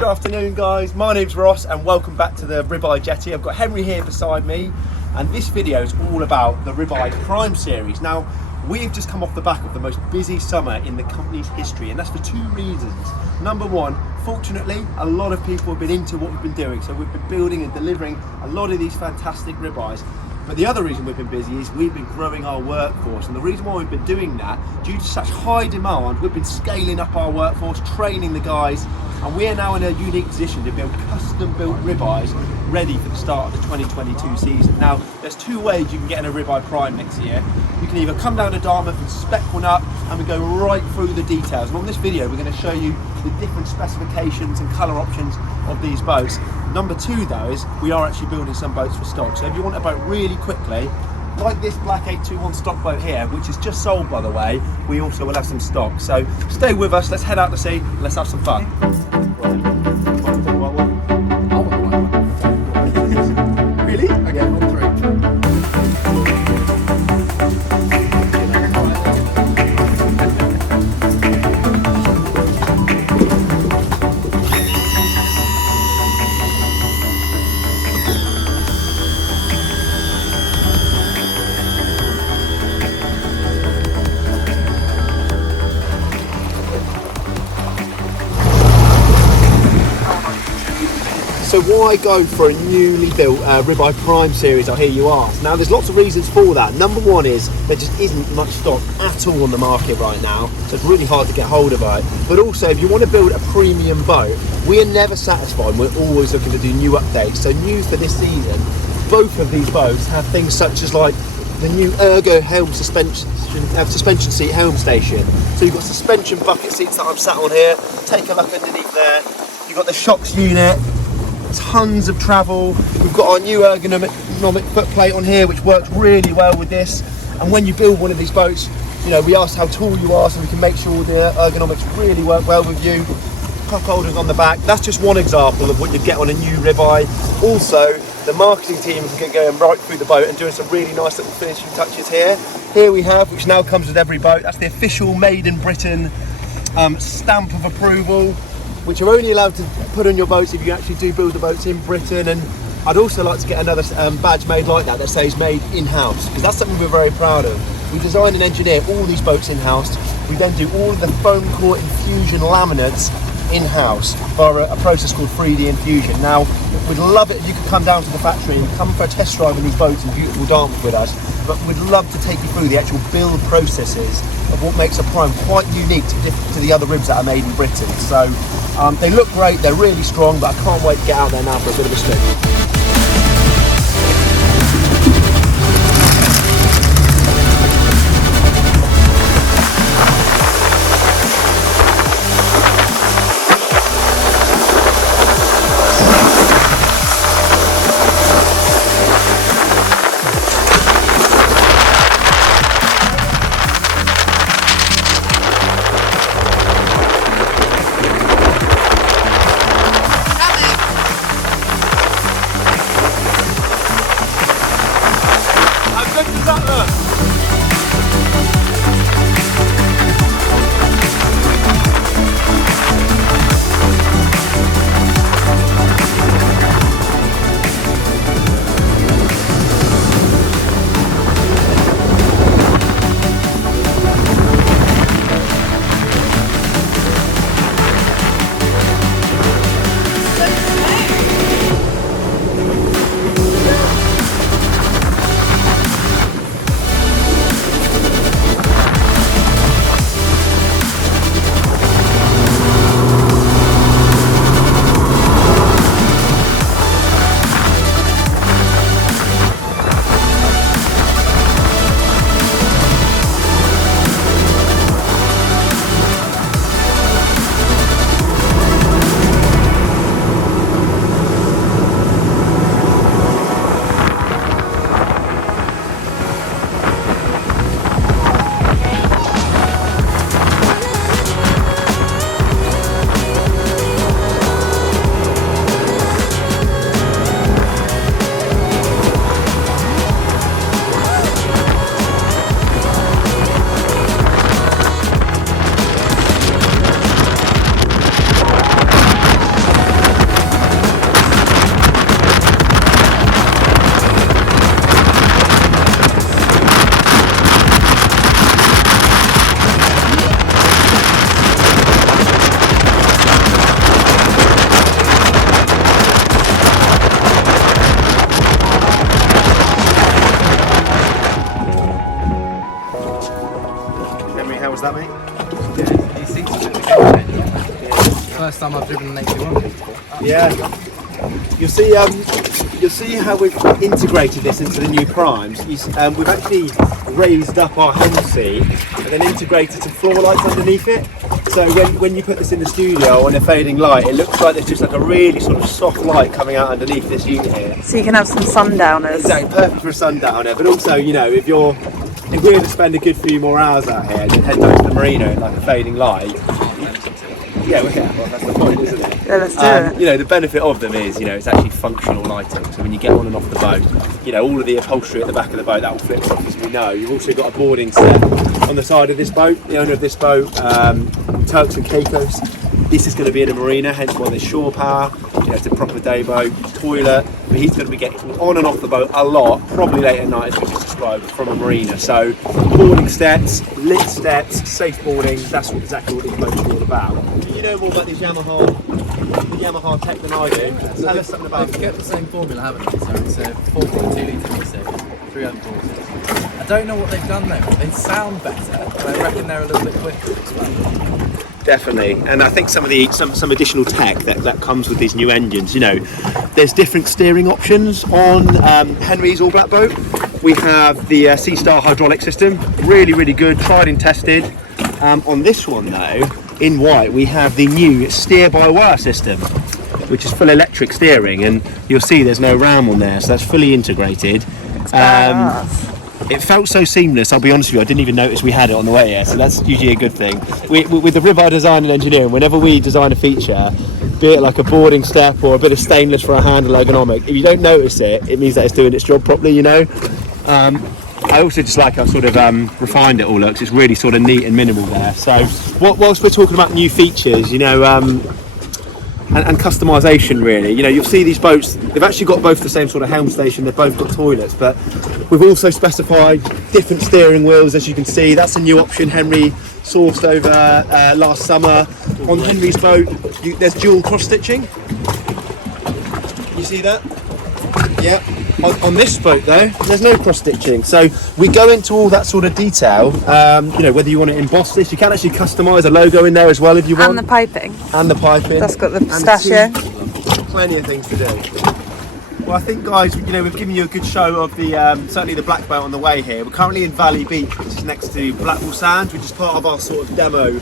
Good afternoon guys, my name's Ross and welcome back to the Ribeye Jetty. I've got Henry here beside me and this video is all about the Ribeye Prime series. Now we've just come off the back of the most busy summer in the company's history, and that's for two reasons. Number one, fortunately a lot of people have been into what we've been doing, so we've been building and delivering a lot of these fantastic ribeyes. But the other reason we've been busy is we've been growing our workforce, and the reason why we've been doing that, due to such high demand, we've been scaling up our workforce, training the guys, and we are now in a unique position to build custom built ribeyes ready for the start of the 2022 season. Now there's two ways you can get in a Ribeye Prime next year. You can either come down to Dartmouth and spec one up and we go right through the details, and on this video we're going to show you the different specifications and colour options of these boats. Number two though is we are actually building some boats for stock, so if you want a boat really quickly, like this Black 821 stock boat here, which is just sold by the way, we also will have some stock. So stay with us, let's head out to sea and let's have some fun. Really? Okay, on three. So why go for a newly built Ribeye Prime series, I hear you ask? Now there's lots of reasons for that. Number one is there just isn't much stock at all on the market right now, so it's really hard to get hold of it. But also if you want to build a premium boat, we are never satisfied, we're always looking to do new updates. So new for this season, both of these boats have things such as like the new ergo helm suspension seat helm station. So you've got suspension bucket seats that I'm sat on here, take a look underneath there, you've got the shocks unit, tons of travel. We've got our new ergonomic foot plate on here which works really well with this, and when you build one of these boats, you know, we ask how tall you are so we can make sure the ergonomics really work well with you. Cup holders on the back, that's just one example of what you'd get on a new Ribeye. Also the marketing team can go right through the boat and doing some really nice little finishing touches here. Here we have, which now comes with every boat, that's the official Made in Britain stamp of approval, which you're only allowed to put on your boats if you actually do build the boats in Britain. And I'd also like to get another badge made like that says made in-house, because that's something we're very proud of. We design and engineer all these boats in-house. We then do all of the foam core infusion laminates in-house via a process called 3D infusion. Now we'd love it if you could come down to the factory and come for a test drive in these boats in beautiful Dartmouth with us, but we'd love to take you through the actual build processes of what makes a Prime quite unique to the other ribs that are made in Britain. So they look great, they're really strong, but I can't wait to get out there now for a bit of a spin. How was that, mate? Yeah, he seems to be the game changer. Yeah. First time I've driven an 81. Yeah. You'll see how we've integrated this into the new primes. We've actually raised up our helm seat and then integrated some floor lights underneath it. So when you put this in the studio on a fading light, it looks like there's just like a really sort of soft light coming out underneath this unit here. So you can have some sundowners. Exactly, perfect for a sundowner. But also, you know, if we're going to spend a good few more hours out here and then head down to the marina in like a fading light. Yeah, well, that's the point, isn't it? Yeah, let's do it. You know, the benefit of them is, you know, it's actually functional lighting. So when you get on and off the boat, you know, all of the upholstery at the back of the boat, that will flip off, as we know. You've also got a boarding step on the side of this boat. The owner of this boat, Turks Caicos. This is going to be in a marina, hence why there's shore power. You know, it's a proper day boat, toilet. But he's going to be getting on and off the boat a lot, probably late at night, as we just described, from a marina. So boarding steps, lit steps, safe boarding. That's exactly what these boats are all about. You know more about these Yamaha tech than I do. Tell us something about it. They've kept the same formula, haven't they? So it's a 4.2 litre V6, 300 horses. I don't know what they've done though. They sound better, but I reckon they're a little bit quicker as well. Definitely, and I think some additional tech that comes with these new engines. You know, there's different steering options on Henry's all black boat. We have the Sea Star hydraulic system, really good, tried and tested. On this one though, in white, we have the new steer-by-wire system, which is full electric steering, and you'll see there's no ram on there, so that's fully integrated. It felt so seamless, I'll be honest with you, I didn't even notice we had it on the way here, so that's usually a good thing. With the Ribeye design and engineering, whenever we design a feature, be it like a boarding step or a bit of stainless for a handle ergonomic, if you don't notice it, it means that it's doing its job properly, you know. I also just like how sort of refined it all looks. It's really sort of neat and minimal there. So whilst we're talking about new features, you know, and customisation really, you know, you'll see these boats, they've actually got both the same sort of helm station, they've both got toilets, but we've also specified different steering wheels, as you can see. That's a new option Henry sourced over last summer. On Henry's boat, there's dual cross stitching. You see that? Yep. On this boat though, there's no cross stitching, so we go into all that sort of detail. You know, whether you want to emboss this, you can actually customise a logo in there as well if you want. And the piping. And the piping. That's got the pistachio. Plenty of things to do. Well, I think, guys, you know, we've given you a good show of the certainly the black boat on the way here. We're currently in Valley Beach, which is next to Blackpool Sands, which is part of our sort of demo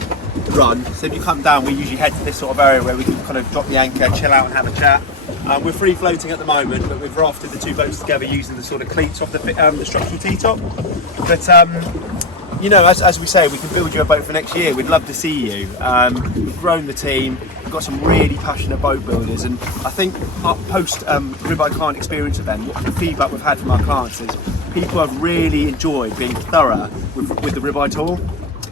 run. So if you come down, we usually head to this sort of area where we can kind of drop the anchor, chill out and have a chat. We're free floating at the moment, but we've rafted the two boats together using the sort of cleats off the structural T-top. But you know, as we say, we can build you a boat for next year. We'd love to see you. We've grown the team. We've got some really passionate boat builders, and I think post Ribeye Client Experience event, the feedback we've had from our clients is people have really enjoyed being thorough with the Ribeye tool.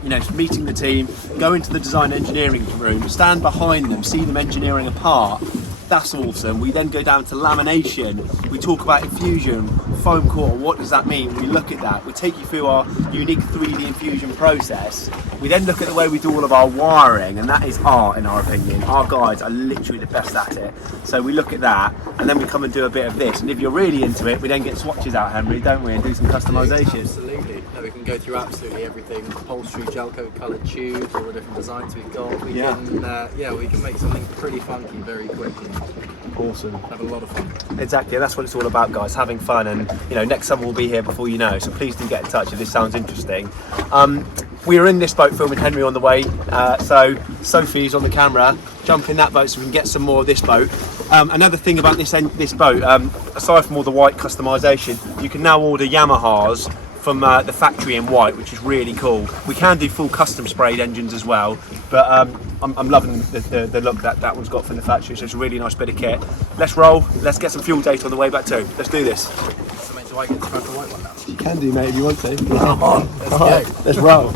You know, meeting the team, go into the design engineering room, stand behind them, see them engineering a part. That's awesome. We then go down to lamination. We talk about infusion, foam core. What does that mean? We look at that. We take you through our unique 3D infusion process. We then look at the way we do all of our wiring, and that is art in our opinion. Our guys are literally the best at it. So we look at that, and then we come and do a bit of this. And if you're really into it, we then get swatches out, Henry, don't we, and do some customization. Absolutely. No, we can go through absolutely everything. Upholstery, gel coat coloured tubes, all the different designs we've got. We can make something pretty funky very quickly. Awesome. Have a lot of fun. Exactly, that's what it's all about, guys, having fun. And you know, next summer we'll be here before you know, so please do get in touch if this sounds interesting. We are in this boat filming Henry on the way, so Sophie's on the camera. Jump in that boat so we can get some more of this boat. Another thing about this boat, aside from all the white customisation, you can now order Yamahas from the factory in white, which is really cool. We can do full custom sprayed engines as well, but I'm loving the look that one's got from the factory, so it's a really nice bit of kit. Let's roll, let's get some fuel data on the way back too. Let's do this. So mate, do I get to crack a white one now? You can do, mate, if you want to. Come on, let's go. Let's roll.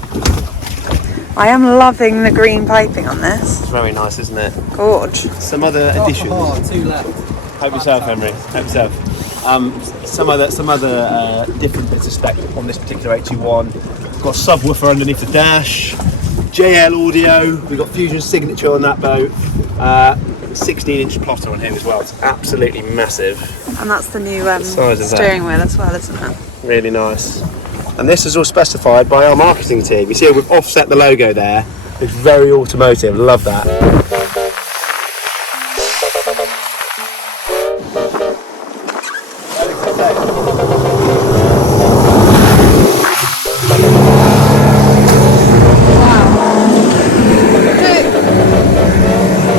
I am loving the green piping on this. It's very nice, isn't it? Gorge. Some other additions. Two left. Help yourself, Henry. Help yourself. Some other different bits of spec on this particular 821. We've got a subwoofer underneath the dash, JL audio. We've got Fusion signature on that boat. 16-inch plotter on here as well. It's absolutely massive. And that's the new size of steering wheel as well, isn't it? Really nice. And this is all specified by our marketing team. You see we've offset the logo there. It's very automotive, love that.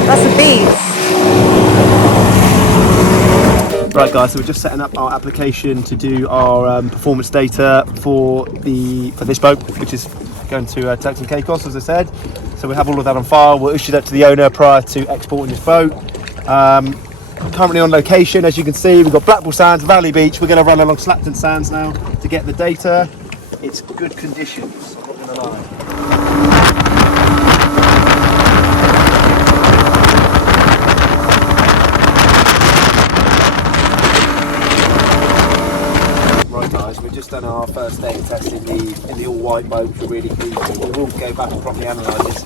That's a beast. Right guys, so we're just setting up our application to do our performance data for this boat, which is going to Turks Caicos, as I said. So we have all of that on file. We'll issue that to the owner prior to exporting this boat. Currently on location, as you can see, we've got Blackpool Sands, Valley Beach. We're going to run along Shakedown Sands now to get the data. It's good conditions, I'm not going to lie. We've just done our first data test in the all-white boat, which we're really pleased with. We will go back and properly analyse this,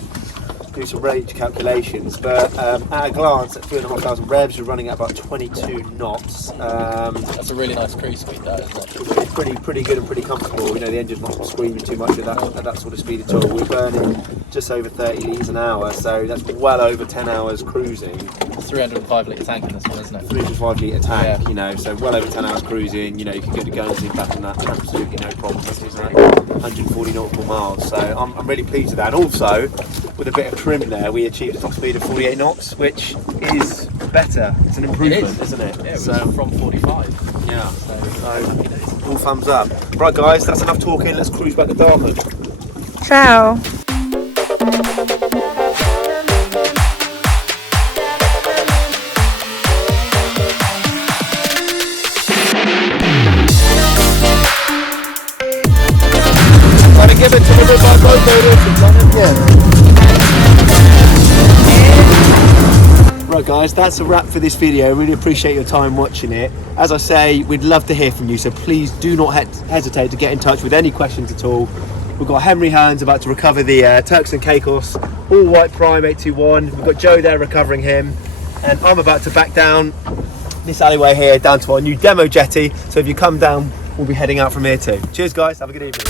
do some range calculations, but at a glance, at 3,500 revs, we're running at about 22 knots. That's a really nice cruise speed, that, isn't it? It's pretty good and pretty comfortable. You know, the engine's not screaming too much at that sort of speed at all. We're burning just over 30 litres an hour, so that's well over 10 hours cruising. 305 litre tank in this one, isn't it? 305 litre tank, yeah. You know, so well over 10 hours cruising. You know, you can go to Guernsey back on that, absolutely no problem. It's like 140 nautical miles, so I'm really pleased with that. And also, with a bit of trim there, we achieved a top speed of 48 knots, which is better. It's an improvement, isn't it? Yeah, it was from 45. Yeah, so all thumbs up. Right guys, that's enough talking, let's cruise back to Dartford. Ciao. Gotta give it to the Ribeye Boat No.2. Right guys, that's a wrap for this video. I really appreciate your time watching it. As I say, we'd love to hear from you, so please do not hesitate to get in touch with any questions at all. We've got Henry Hans about to recover the Turks Caicos all-white Prime 821. We've got Joe there recovering him, and I'm about to back down this alleyway here down to our new demo jetty. So if you come down, we'll be heading out from here too. Cheers guys, have a good evening.